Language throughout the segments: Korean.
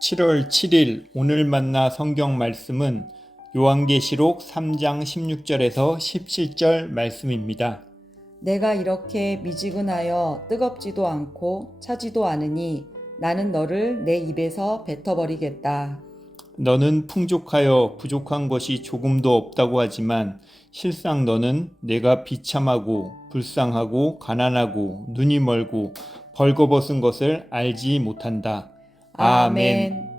7월 7일 오늘 만나 성경 말씀은 요한계시록 3장 16절에서 17절 말씀입니다. 내가 이렇게 미지근하여 뜨겁지도 않고 차지도 않으니 나는 너를 내 입에서 뱉어버리겠다. 너는 풍족하여 부족한 것이 조금도 없다고 하지만 실상 너는 내가 비참하고 불쌍하고 가난하고 눈이 멀고 벌거벗은 것을 알지 못한다. 아멘.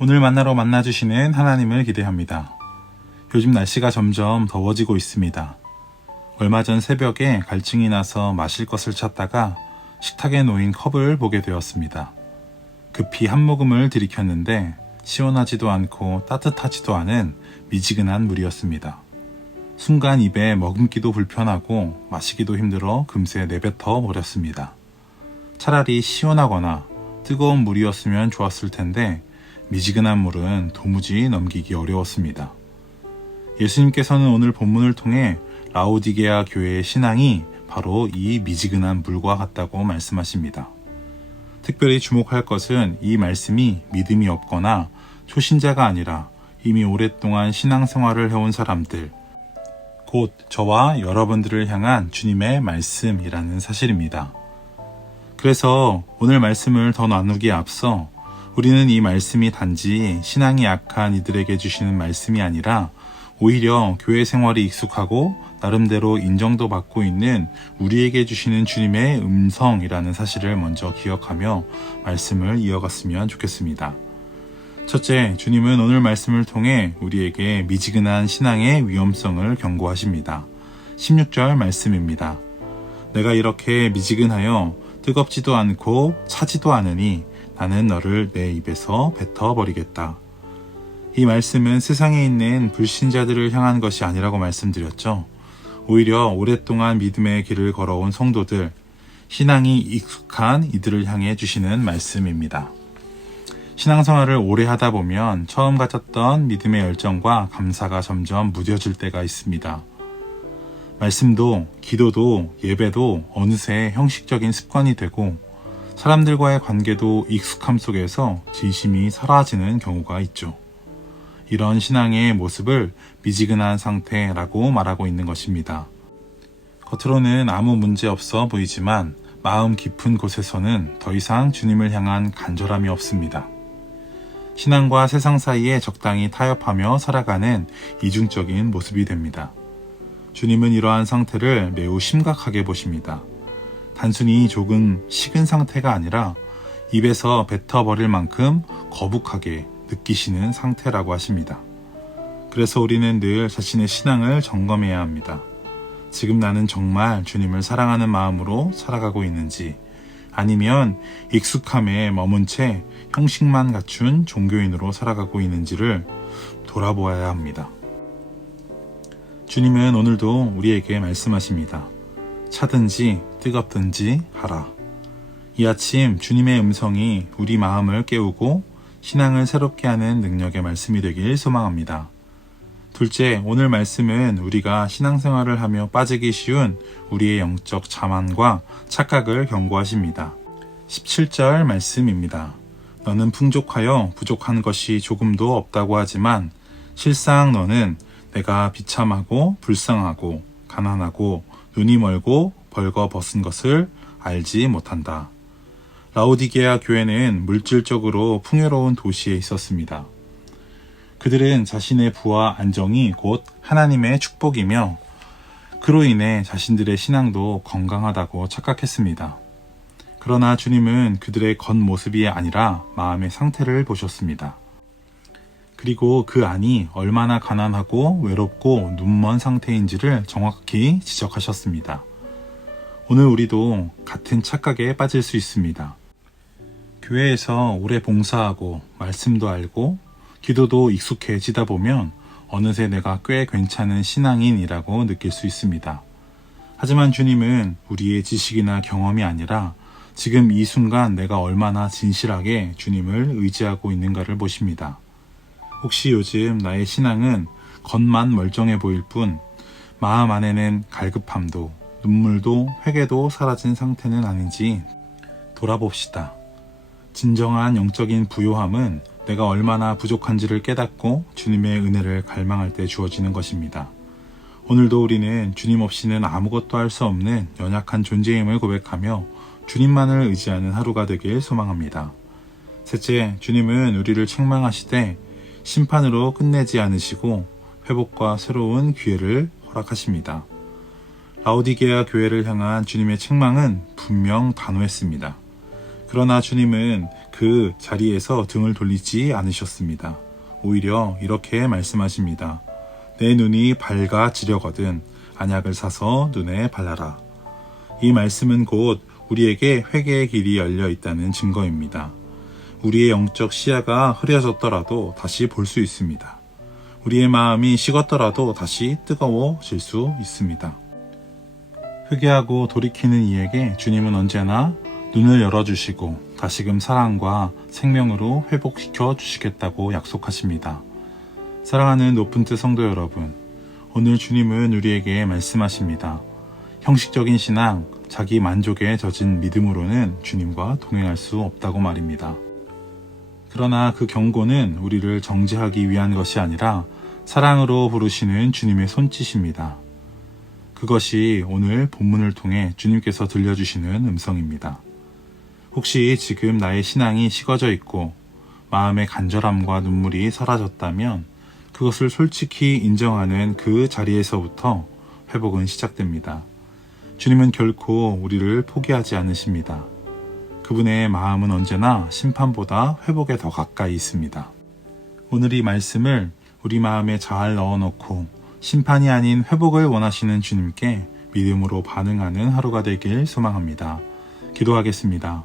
오늘 만나러 만나주시는 하나님을 기대합니다. 요즘 날씨가 점점 더워지고 있습니다. 얼마 전 새벽에 갈증이 나서 마실 것을 찾다가 식탁에 놓인 컵을 보게 되었습니다. 급히 한 모금을 들이켰는데 시원하지도 않고 따뜻하지도 않은 미지근한 물이었습니다. 순간 입에 머금기도 불편하고 마시기도 힘들어 금세 내뱉어 버렸습니다. 차라리 시원하거나 뜨거운 물이었으면 좋았을 텐데 미지근한 물은 도무지 넘기기 어려웠습니다. 예수님께서는 오늘 본문을 통해 라오디게아 교회의 신앙이 바로 이 미지근한 물과 같다고 말씀하십니다. 특별히 주목할 것은 이 말씀이 믿음이 없거나 초신자가 아니라 이미 오랫동안 신앙생활을 해온 사람들, 곧 저와 여러분들을 향한 주님의 말씀이라는 사실입니다. 그래서 오늘 말씀을 더 나누기에 앞서 우리는 이 말씀이 단지 신앙이 약한 이들에게 주시는 말씀이 아니라 오히려 교회 생활이 익숙하고 나름대로 인정도 받고 있는 우리에게 주시는 주님의 음성이라는 사실을 먼저 기억하며 말씀을 이어갔으면 좋겠습니다. 첫째, 주님은 오늘 말씀을 통해 우리에게 미지근한 신앙의 위험성을 경고하십니다. 16절 말씀입니다. 내가 이렇게 미지근하여 뜨겁지도 않고 차지도 않으니 나는 너를 내 입에서 뱉어버리겠다. 이 말씀은 세상에 있는 불신자들을 향한 것이 아니라고 말씀드렸죠. 오히려 오랫동안 믿음의 길을 걸어온 성도들, 신앙이 익숙한 이들을 향해 주시는 말씀입니다. 신앙생활을 오래 하다 보면 처음 가졌던 믿음의 열정과 감사가 점점 무뎌질 때가 있습니다. 말씀도, 기도도, 예배도 어느새 형식적인 습관이 되고 사람들과의 관계도 익숙함 속에서 진심이 사라지는 경우가 있죠. 이런 신앙의 모습을 미지근한 상태라고 말하고 있는 것입니다. 겉으로는 아무 문제 없어 보이지만 마음 깊은 곳에서는 더 이상 주님을 향한 간절함이 없습니다. 신앙과 세상 사이에 적당히 타협하며 살아가는 이중적인 모습이 됩니다. 주님은 이러한 상태를 매우 심각하게 보십니다. 단순히 조금 식은 상태가 아니라 입에서 뱉어버릴 만큼 거북하게 느끼시는 상태라고 하십니다. 그래서 우리는 늘 자신의 신앙을 점검해야 합니다. 지금 나는 정말 주님을 사랑하는 마음으로 살아가고 있는지, 아니면 익숙함에 머문 채 형식만 갖춘 종교인으로 살아가고 있는지를 돌아보아야 합니다. 주님은 오늘도 우리에게 말씀하십니다. 차든지 뜨겁든지 하라. 이 아침 주님의 음성이 우리 마음을 깨우고 신앙을 새롭게 하는 능력의 말씀이 되길 소망합니다. 둘째, 오늘 말씀은 우리가 신앙생활을 하며 빠지기 쉬운 우리의 영적 자만과 착각을 경고하십니다. 17절 말씀입니다. 너는 풍족하여 부족한 것이 조금도 없다고 하지만 실상 너는 내가 비참하고 불쌍하고 가난하고 눈이 멀고 벌거벗은 것을 알지 못한다. 라오디게아 교회는 물질적으로 풍요로운 도시에 있었습니다. 그들은 자신의 부와 안정이 곧 하나님의 축복이며 그로 인해 자신들의 신앙도 건강하다고 착각했습니다. 그러나 주님은 그들의 겉모습이 아니라 마음의 상태를 보셨습니다. 그리고 그 안이 얼마나 가난하고 외롭고 눈먼 상태인지를 정확히 지적하셨습니다. 오늘 우리도 같은 착각에 빠질 수 있습니다. 교회에서 오래 봉사하고 말씀도 알고 기도도 익숙해지다 보면 어느새 내가 꽤 괜찮은 신앙인이라고 느낄 수 있습니다. 하지만 주님은 우리의 지식이나 경험이 아니라 지금 이 순간 내가 얼마나 진실하게 주님을 의지하고 있는가를 보십니다. 혹시 요즘 나의 신앙은 겉만 멀쩡해 보일 뿐 마음 안에는 갈급함도 눈물도 회개도 사라진 상태는 아닌지 돌아봅시다. 진정한 영적인 부요함은 내가 얼마나 부족한지를 깨닫고 주님의 은혜를 갈망할 때 주어지는 것입니다. 오늘도 우리는 주님 없이는 아무것도 할 수 없는 연약한 존재임을 고백하며 주님만을 의지하는 하루가 되길 소망합니다. 셋째, 주님은 우리를 책망하시되 심판으로 끝내지 않으시고 회복과 새로운 기회를 허락하십니다. 라오디게아 교회를 향한 주님의 책망은 분명 단호했습니다. 그러나 주님은 그 자리에서 등을 돌리지 않으셨습니다. 오히려 이렇게 말씀하십니다. 내 눈이 밝아지려거든 안약을 사서 눈에 발라라. 이 말씀은 곧 우리에게 회개의 길이 열려 있다는 증거입니다. 우리의 영적 시야가 흐려졌더라도 다시 볼 수 있습니다. 우리의 마음이 식었더라도 다시 뜨거워질 수 있습니다. 회개하고 돌이키는 이에게 주님은 언제나 눈을 열어주시고 다시금 사랑과 생명으로 회복시켜 주시겠다고 약속하십니다. 사랑하는 높은 뜻 성도 여러분, 오늘 주님은 우리에게 말씀하십니다. 형식적인 신앙, 자기 만족에 젖은 믿음으로는 주님과 동행할 수 없다고 말입니다. 그러나 그 경고는 우리를 정죄하기 위한 것이 아니라 사랑으로 부르시는 주님의 손짓입니다. 그것이 오늘 본문을 통해 주님께서 들려주시는 음성입니다. 혹시 지금 나의 신앙이 식어져 있고 마음의 간절함과 눈물이 사라졌다면 그것을 솔직히 인정하는 그 자리에서부터 회복은 시작됩니다. 주님은 결코 우리를 포기하지 않으십니다. 그분의 마음은 언제나 심판보다 회복에 더 가까이 있습니다. 오늘 이 말씀을 우리 마음에 잘 넣어놓고 심판이 아닌 회복을 원하시는 주님께 믿음으로 반응하는 하루가 되길 소망합니다. 기도하겠습니다.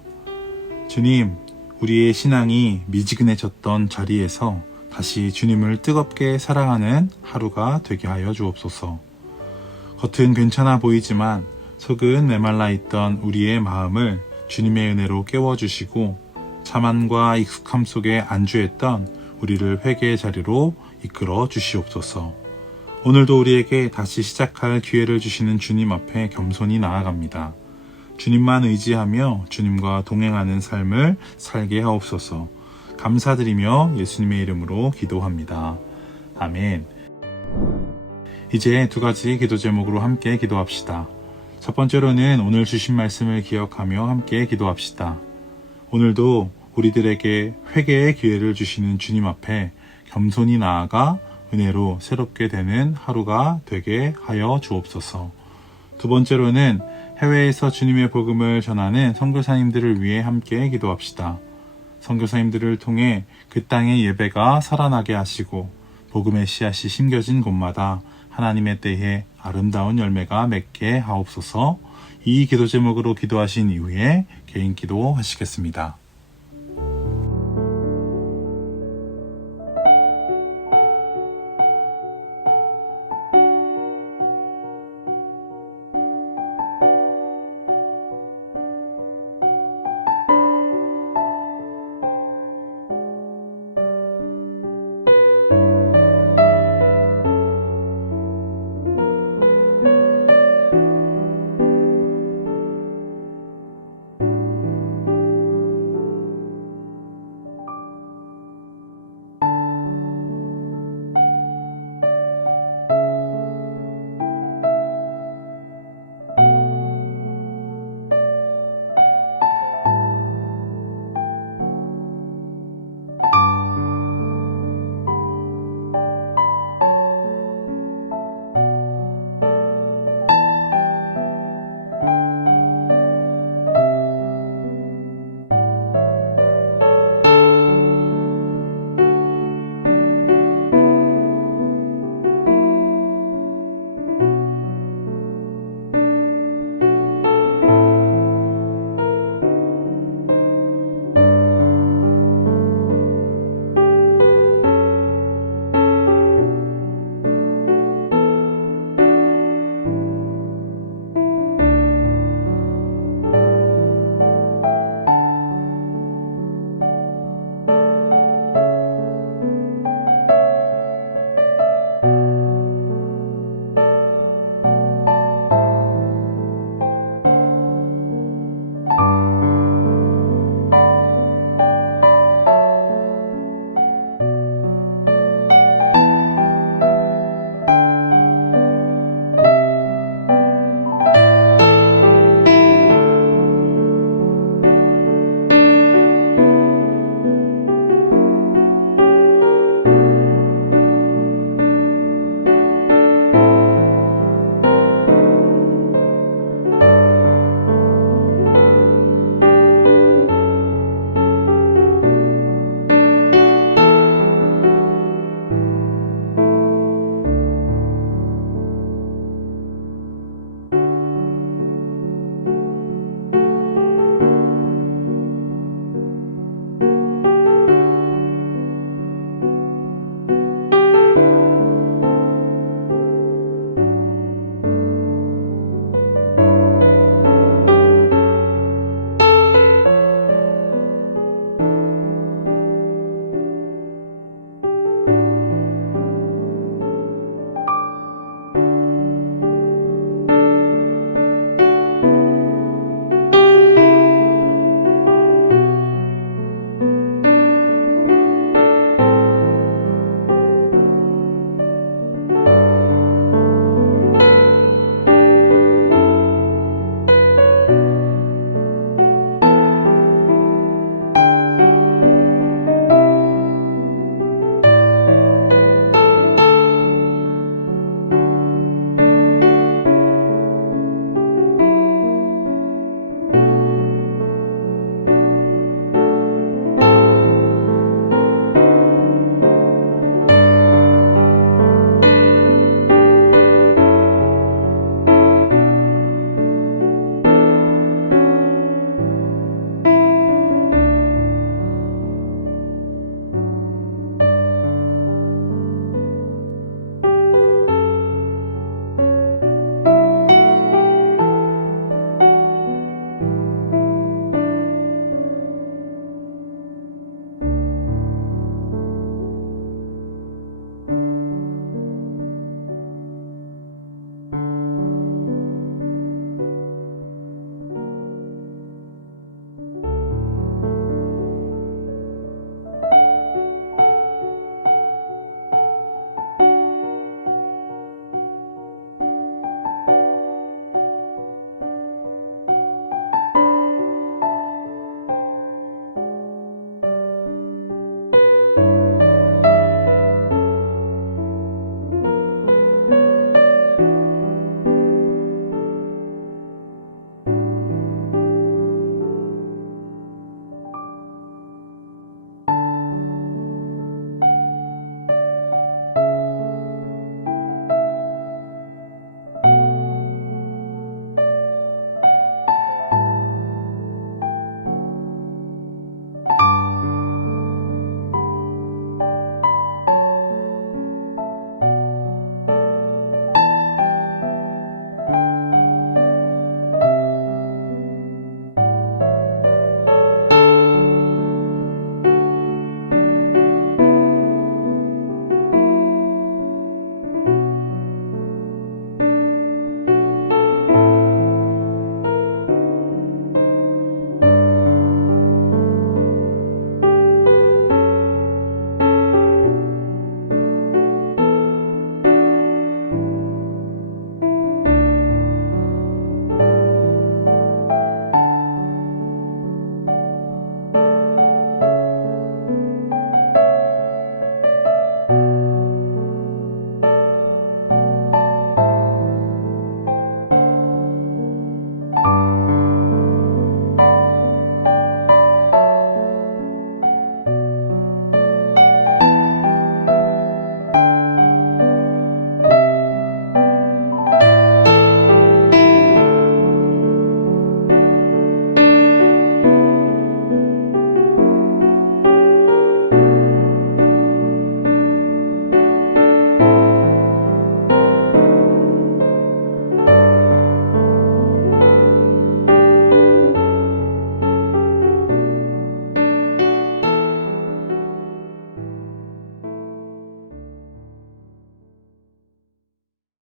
주님, 우리의 신앙이 미지근해졌던 자리에서 다시 주님을 뜨겁게 사랑하는 하루가 되게 하여 주옵소서. 겉은 괜찮아 보이지만 속은 메말라 있던 우리의 마음을 주님의 은혜로 깨워주시고 자만과 익숙함 속에 안주했던 우리를 회개의 자리로 이끌어 주시옵소서. 오늘도 우리에게 다시 시작할 기회를 주시는 주님 앞에 겸손히 나아갑니다. 주님만 의지하며 주님과 동행하는 삶을 살게 하옵소서. 감사드리며 예수님의 이름으로 기도합니다. 아멘. 이제 두 가지 기도 제목으로 함께 기도합시다. 첫 번째로는 오늘 주신 말씀을 기억하며 함께 기도합시다. 오늘도 우리들에게 회개의 기회를 주시는 주님 앞에 겸손히 나아가 은혜로 새롭게 되는 하루가 되게 하여 주옵소서. 두 번째로는 해외에서 주님의 복음을 전하는 선교사님들을 위해 함께 기도합시다. 선교사님들을 통해 그 땅의 예배가 살아나게 하시고 복음의 씨앗이 심겨진 곳마다 하나님의 때에 아름다운 열매가 맺게 하옵소서. 이 기도 제목으로 기도하신 이후에 개인 기도 하시겠습니다.